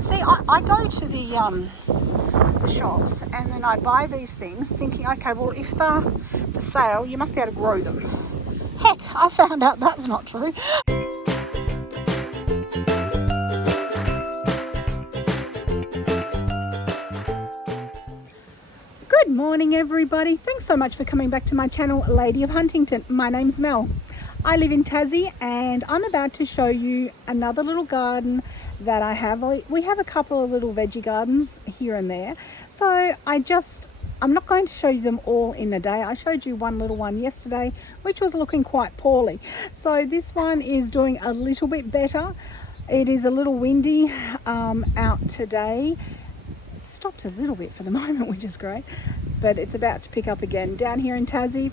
See, I go to the shops and then I buy these things thinking, okay, well, if they're for sale, you must be able to grow them. Heck, I found out that's not true. Good morning, everybody. Thanks so much for coming back to my channel, Lady of Huntington. My name's Mel. I live in Tassie and I'm about to show you another little garden that I have. We have a couple of little veggie gardens here and there. So I'm not going to show you them all in a day. I showed you one little one yesterday, which was looking quite poorly. So this one is doing a little bit better. It is a little windy out today. It's stopped a little bit for the moment, which is great, but it's about to pick up again. Down here in Tassie,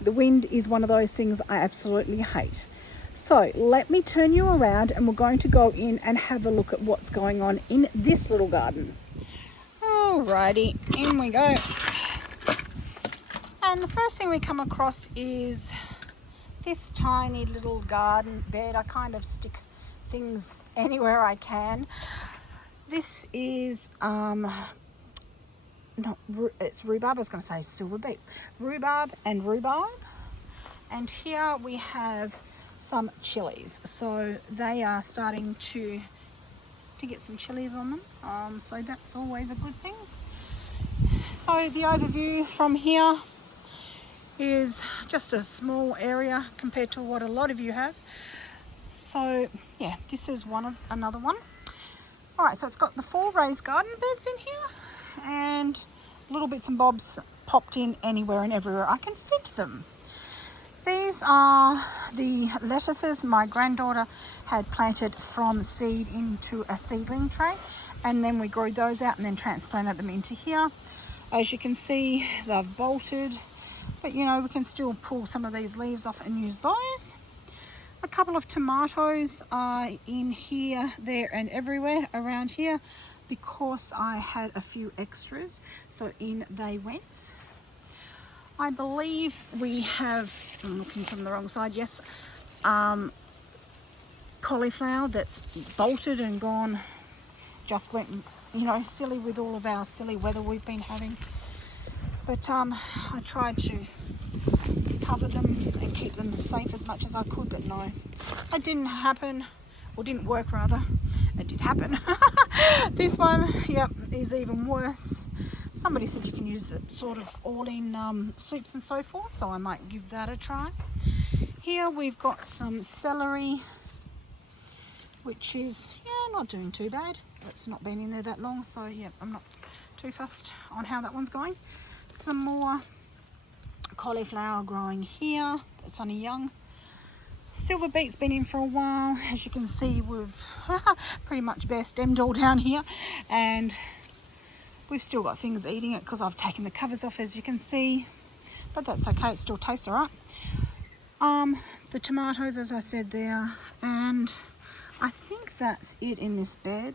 the wind is one of those things I absolutely hate. So let me turn you around and we're going to go in and have a look at what's going on in this little garden. Alrighty, in we go. And the first thing we come across is this tiny little garden bed. I kind of stick things anywhere I can. This is it's rhubarb. I was going to say silver beet. Rhubarb and rhubarb. And here we have some chilies. So they are starting to get some chilies on them. So that's always a good thing. So the overview from here is just a small area compared to what a lot of you have. So yeah, this is another one. All right, so it's got the 4 raised garden beds in here and little bits and bobs popped in anywhere and everywhere I can fit them. These are the lettuces my granddaughter had planted from seed into a seedling tray, and then we grew those out and then transplanted them into here. As you can see, they've bolted, but you know, we can still pull some of these leaves off and use those. A couple of tomatoes are in here, there and everywhere around here because I had a few extras, so in they went. I believe we have, I'm looking from the wrong side, yes, cauliflower that's bolted and gone, just went, you know, silly with all of our silly weather we've been having. But I tried to cover them and keep them safe as much as I could, but no, it didn't happen, or didn't work rather. It did happen. This one, yep, is even worse. Somebody said you can use it sort of all in soups and so forth, so I might give that a try. Here we've got some celery, which is, yeah, not doing too bad. It's not been in there that long, so yeah, I'm not too fussed on how that one's going. Some more cauliflower growing here. It's only young. Silver beet's been in for a while. As you can see, we've pretty much bare stemmed all down here, and we've still got things eating it because I've taken the covers off, as you can see, but that's okay, it still tastes all right. The tomatoes, as I said there, and I think that's it in this bed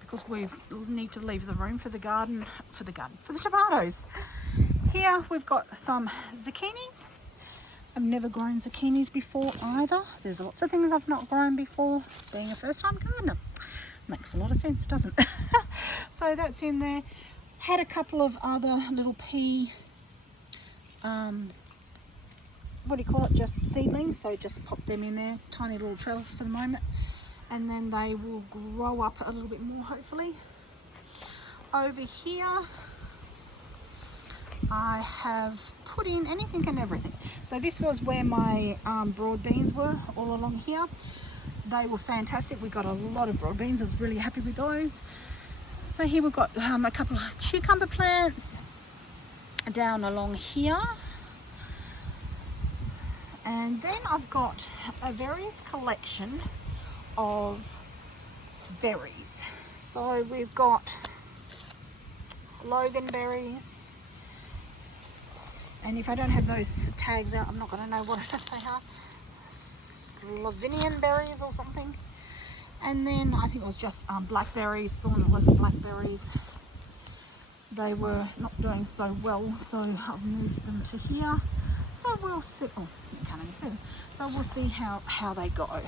because we need to leave the room for the tomatoes. Here we've got some zucchinis. I've never grown zucchinis before either. There's lots of things I've not grown before, being a first-time gardener. Makes a lot of sense, doesn't it? So that's in there. Had a couple of other little pea, what do you call it, just seedlings, so just pop them in there, tiny little trellis for the moment, and then they will grow up a little bit more hopefully. Over here I have put in anything and everything. So this was where my broad beans were, all along here. They were fantastic. We got a lot of broad beans. I was really happy with those. So here we've got a couple of cucumber plants down along here. And then I've got a various collection of berries. So we've got loganberries. And if I don't have those tags out, I'm not going to know what they are. Slovenian berries or something. And then I think it was just blackberries, thornless blackberries. They were not doing so well, so I've moved them to here. So we'll see. Oh, you can't even see them. So we'll see how they go.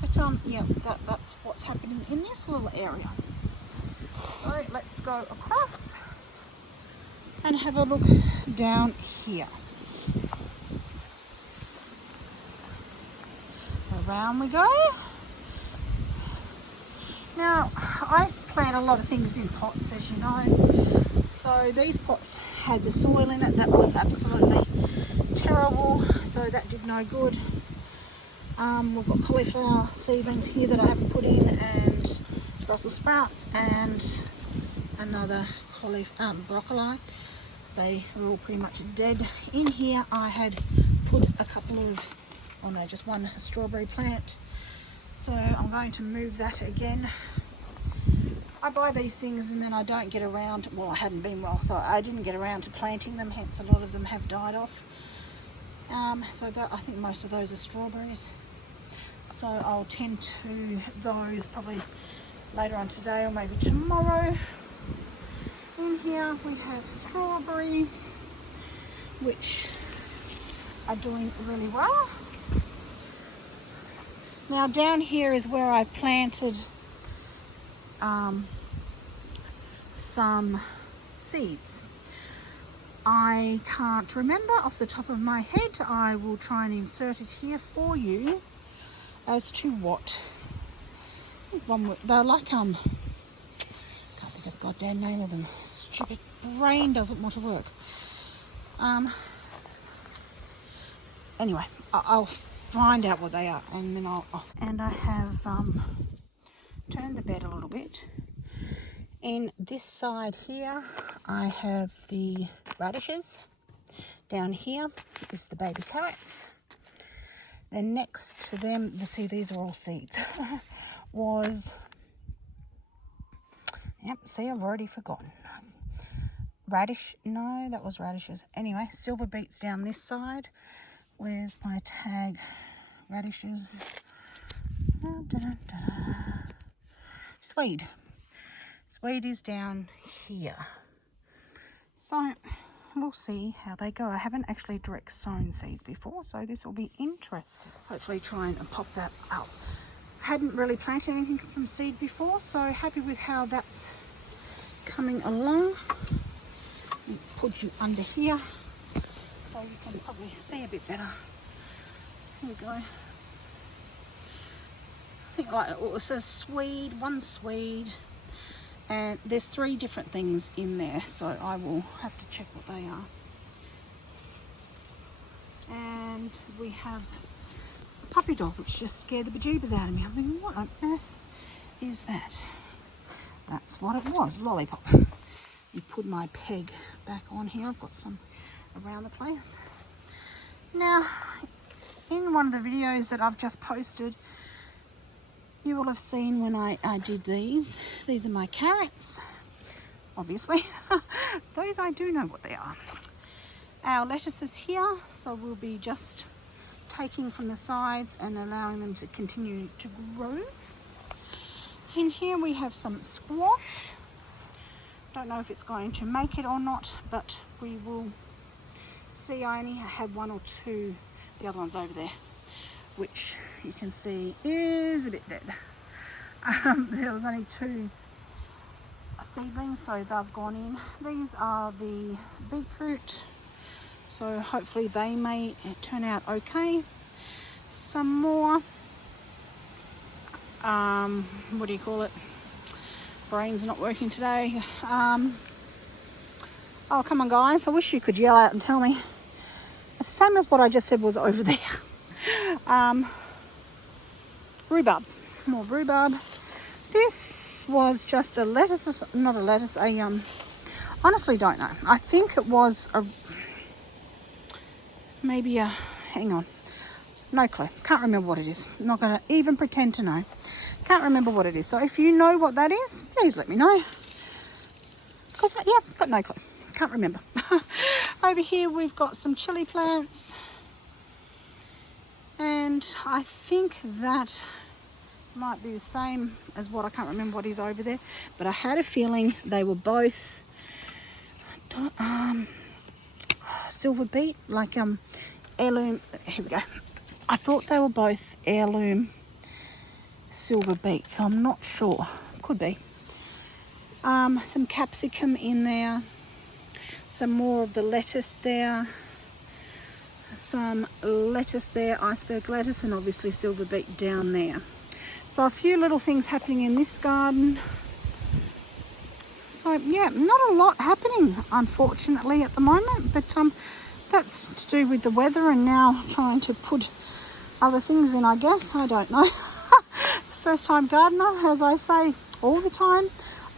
But yeah, that's what's happening in this little area. So let's go across and have a look down here. Around we go. Now, I plant a lot of things in pots, as you know. So these pots had the soil in it that was absolutely terrible, so that did no good. We've got cauliflower seedlings here that I haven't put in, and Brussels sprouts, and another broccoli. They are all pretty much dead. In here I had put a couple of, oh no, just one strawberry plant. So I'm going to move that again. I buy these things and then I don't get around, well, I hadn't been well, so I didn't get around to planting them, hence a lot of them have died off. So that, I think most of those are strawberries. So I'll tend to those probably later on today or maybe tomorrow. In here we have strawberries, which are doing really well. Now down here is where I planted some seeds. I can't remember off the top of my head. I will try and insert it here for you as to what one. They're like can't think of the goddamn name of them. Stupid brain doesn't want to work. Anyway, I'll find out what they are, and then and I have turned the bed a little bit. In this side here I have the radishes. Down here is the baby carrots. Then next to them, see, these are all seeds. Was, yep, see, I've already forgotten. Radish, no, that was radishes. Anyway, silver beets down this side. Where's my tag? Radishes. Swede. Swede is down here. So we'll see how they go. I haven't actually direct sown seeds before, so this will be interesting. Hopefully try and pop that up. Hadn't really planted anything from seed before, so happy with how that's coming along. Let me put you under here so you can probably see a bit better. Here we go. I think like it says Swede, one Swede, and there's 3 different things in there, so I will have to check what they are. And we have a puppy dog, which just scared the bejeebers out of me. I'm thinking, what on earth is that? That's what it was, lollipop. You put my peg back on here. I've got some around the place. Now, in one of the videos that I've just posted, you will have seen when I did these. These are my carrots, obviously. Those I do know what they are. Our lettuce is here, so we'll be just taking from the sides and allowing them to continue to grow. In here we have some squash. Don't know if it's going to make it or not, but we will see. I only had 1 or 2, the other one's over there, which you can see is a bit dead. There was only 2 seedlings, so they've gone in. These are the beetroot, so hopefully they may turn out okay. Some more, what do you call it? Brain's not working today. Oh, come on guys, I wish you could yell out and tell me. It's the same as what I just said was over there. Rhubarb, more rhubarb. This was just a lettuce, not a lettuce, honestly don't know. I think it was maybe a, hang on, no clue, can't remember what it is. I'm not going to even pretend to know. Can't remember what it is. So if you know what that is, please let me know. Because, yeah, got no clue. Can't remember. Over here we've got some chili plants. And I think that might be the same as what, I can't remember what is over there. But I had a feeling they were both silver beet, like heirloom. Here we go. I thought they were both heirloom silver beet, so I'm not sure. Could be. Some capsicum in there, some more of the lettuce there, some lettuce there, iceberg lettuce, and obviously silver beet down there. So a few little things happening in this garden. So yeah, not a lot happening unfortunately at the moment, but that's to do with the weather and now trying to put other things in, I guess. I don't know. It's the first time gardener, as I say all the time.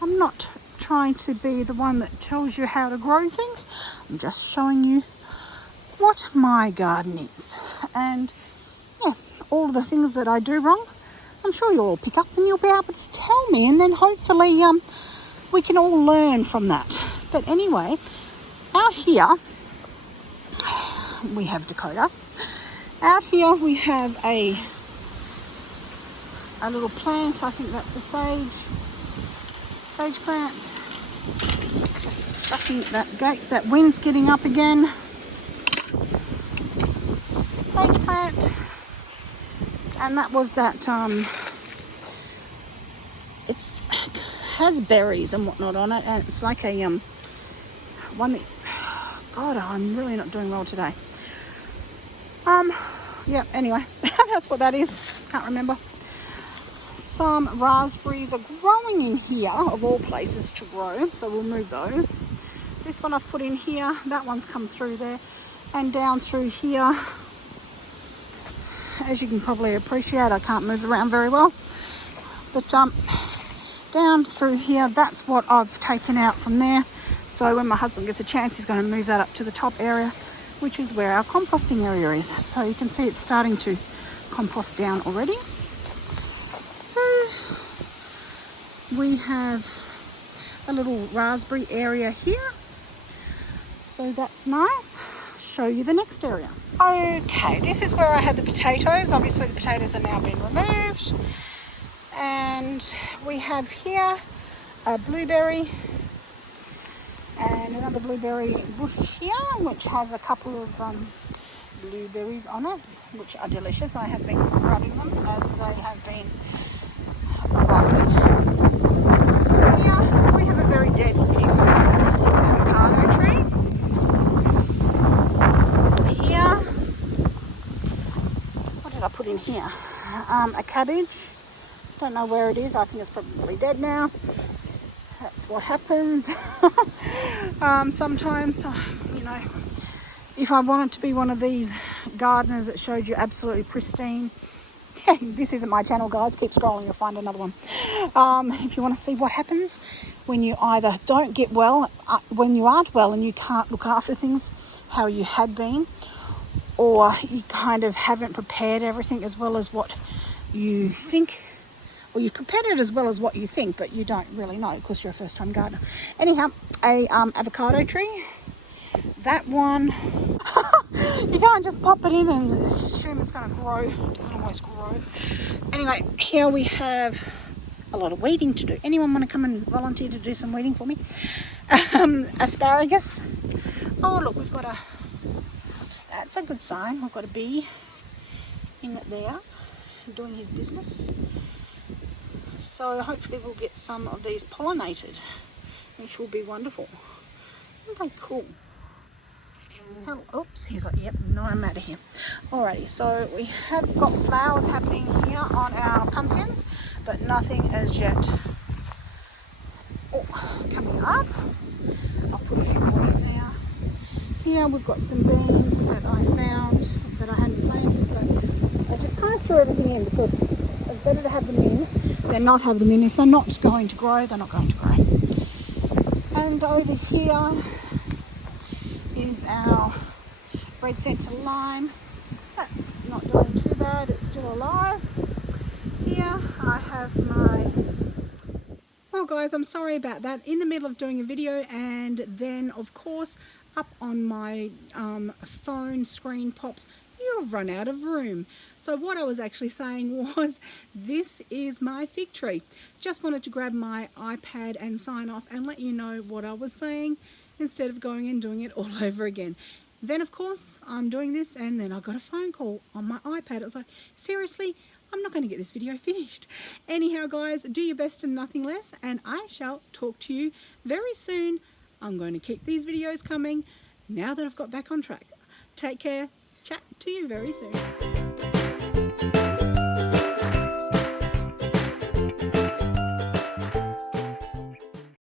I'm not trying to be the one that tells you how to grow things. I'm just showing you what my garden is. And yeah, all of the things that I do wrong, I'm sure you'll all pick up and you'll be able to tell me, and then hopefully we can all learn from that. But anyway, out here we have Dakota. Out here we have a little plant. I think that's a sage plant. Just stuffing that gate. That wind's getting up again. Sage plant. And that was that it's has berries and whatnot on it, and it's like a one that, God, I'm really not doing well today. Yeah, anyway, that's what that is. Can't remember. Some raspberries are growing in here, of all places to grow, so we'll move those. This one I've put in here, that one's come through there, and down through here. As you can probably appreciate, I can't move around very well, but down through here, that's what I've taken out from there. So when my husband gets a chance, he's going to move that up to the top area, which is where our composting area is. So you can see it's starting to compost down already. So we have a little raspberry area here, so that's nice. Show you the next area. Okay, this is where I had the potatoes. Obviously the potatoes are now being removed, and we have here a blueberry and another blueberry bush here, which has a couple of blueberries on it, which are delicious. I have been grabbing them as they have been arriving. Here we have a very dead looking avocado tree. Here, what did I put in here? A cabbage. Don't know where it is. I think it's probably dead now. That's what happens. Sometimes, you know, if I wanted to be one of these gardeners that showed you absolutely pristine, this isn't my channel, guys. Keep scrolling, you'll find another one. If you want to see what happens when you either don't get well, when you aren't well and you can't look after things how you had been, or you kind of haven't prepared everything as well as what you think, or you've prepared it as well as what you think, but you don't really know because you're a first-time gardener. Anyhow, a avocado tree. That one, you can't just pop it in and assume it's going to grow. It doesn't always grow. Anyway, here we have a lot of weeding to do. Anyone want to come and volunteer to do some weeding for me? Asparagus. Oh, look, we've got a, that's a good sign. We've got a bee in it there doing his business. So hopefully we'll get some of these pollinated, which will be wonderful. Aren't they cool? Oh, oops, he's like, yep, no, I'm out of here. Alrighty, so we have got flowers happening here on our pumpkins, but nothing as yet coming up. I'll put a few more in there. Here we've got some beans that I found that I hadn't planted, so I just kind of threw everything in because it's better to have them in than not have them in. If they're not going to grow, they're not going to grow. And over here is our red centre lime. That's not doing too bad, it's still alive. Here I have my, well guys, I'm sorry about that, in the middle of doing a video, and then of course up on my phone screen pops, you've run out of room. So what I was actually saying was, this is my fig tree. Just wanted to grab my iPad and sign off and let you know what I was saying, instead of going and doing it all over again. Then of course I'm doing this, and then I got a phone call on my iPad. It was like, seriously, I'm not going to get this video finished. Anyhow, guys, do your best and nothing less, and I shall talk to you very soon. I'm going to keep these videos coming now that I've got back on track. Take care. Chat to you very soon.